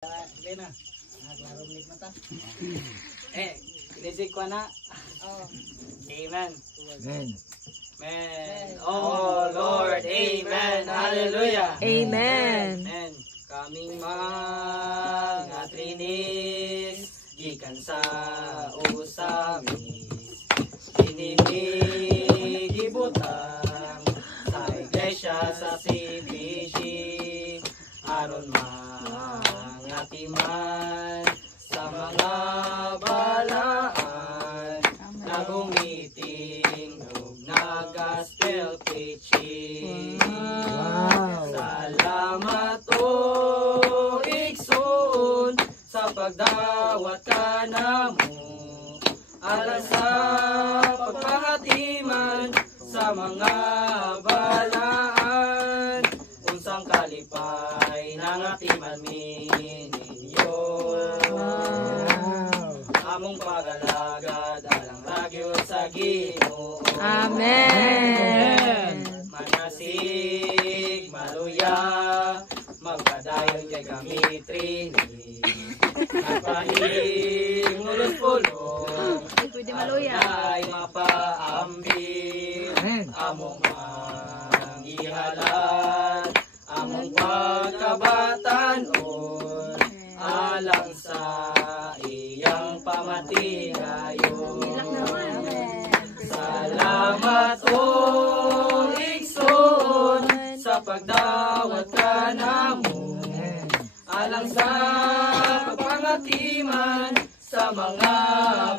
Lena, naglaro ulit mata. Kinisig ko na. Amen. Amen. Amen. Oh Lord, Amen. Hallelujah. Amen. Amen. Kaming mga trinis, gikan sa usamis, dinimig ibutang sa iglesia sa CBG, aron mga timan sa mga balaan, nagumiting ug nag-gospel preaching. Wow. Salamat o igsoon sa pagdawat ka namo, alang sa pagpahatiman sa mga balaan, unsang kalipay nang atiman ninyo. Among pagalagad alang ragyo sa Ginoo. Amen. Manasig, maluya, magpadayon kay kami trini. Nagpahing ulos-pulong, Pwede maluya. ay mapaambing. Among manghihalan, among pagkabatanon, alang sa iyang pamatigayon. Salamat o igsoon sa pagdawat ka namo, alang sa pagpangatiman sa mga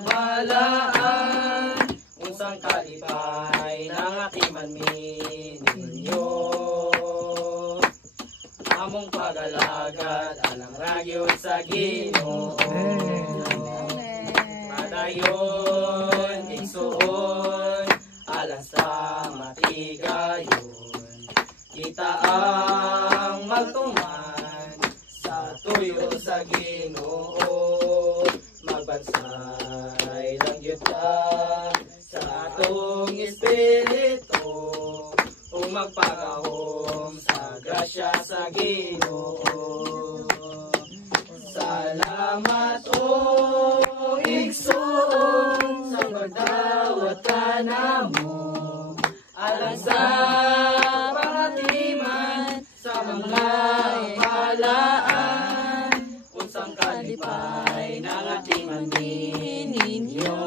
balaan, unsang kalipay nang atiman ninyo. Among pagalagad alang ragyo sa Ginoo. Padayon, igsoon, alang sa matigayon, kita ang magtuman sa tuyo sa Ginoo. Magbansay lang yun ka sa atong espiritu, o magpagahom sa grasya sa Ginoo. Salamat o igsoon sa pagdawat ka namo, alang sa pangatiman sa mga balaan, unsang kalipay nang atiman ninyo.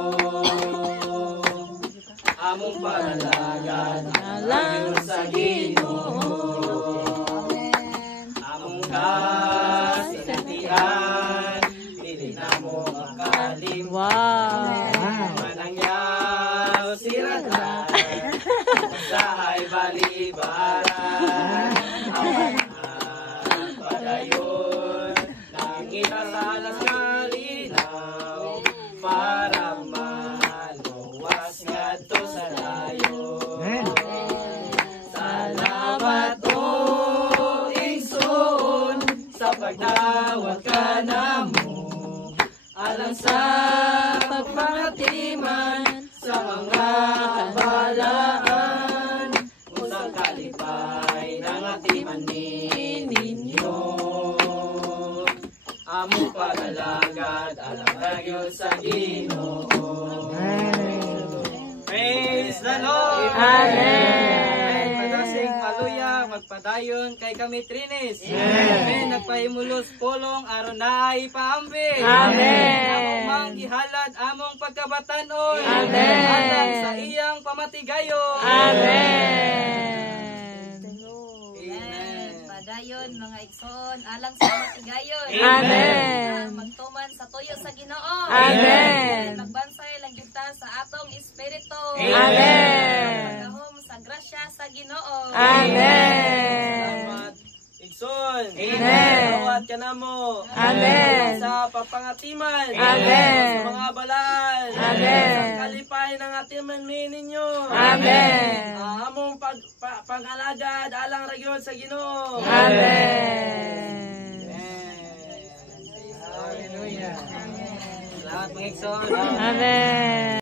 Among panalagan alang sa Ginoo. Among kasinatian, dili na mo makalimtan. Wow. Manangyaw siragan, usahay balibaran, awan padayon, nangita sa alas kalinaw, para maluwas ngadto sa layo. Salamat o igsoon sa pagdawat ka namo, alang sa pagpangatiman sa mga balaan, unsang kalipay nang atiman ninyo. Among pagalagad alang ragyo sa Ginoo. Praise the Lord! Amen. Padasig, haluya, magpadayon kay kami trinis. Amen. Nagpahimulos pulong aron na ipaambi. Amen. Among manggihalad among pagkabatanon. Amen. Alang sa iyang pamatigayon. Amen. Amen. Padayon mga igsoon alang sa matigayon. Amen. Magtuman sa tuyo sa Ginoo. Amen. Magbansay lang gyud ta sa atong espiritu. Amen. Magahom sa grasya sa Ginoo. Amen. Salamat, Igsoon. Amen. Bawat ka na mo. Amen. Sa papangatiman. Amen. Sa mga balaan. Amen. Sa kalipay ng atiman ninyo. Amen. Among pag-alagad alang ragyon sa Ginoo. Amen. Hallelujah. Salamat mga Igsoon. Amen.